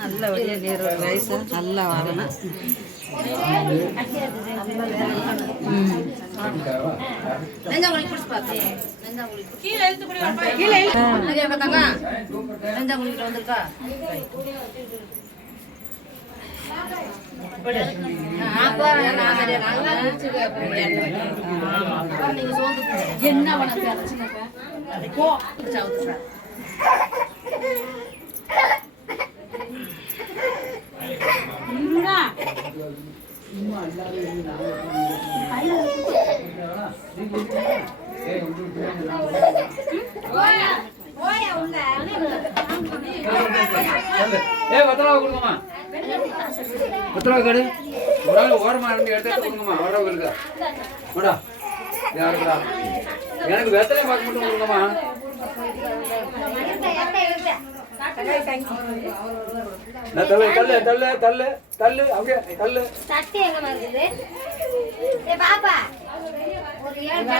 நல்லபடியா நீர் வயசு நல்லா வரணும். என்ன எனக்கு வெத்தலை பார்க்க மட்டும் கொடுங்கம்மா. தள்ளு தள்ளு தள்ளு தள்ளு தள்ளு அப்படியே தள்ளு. சட்டி எங்க வருது பாப்பா ஒரு 7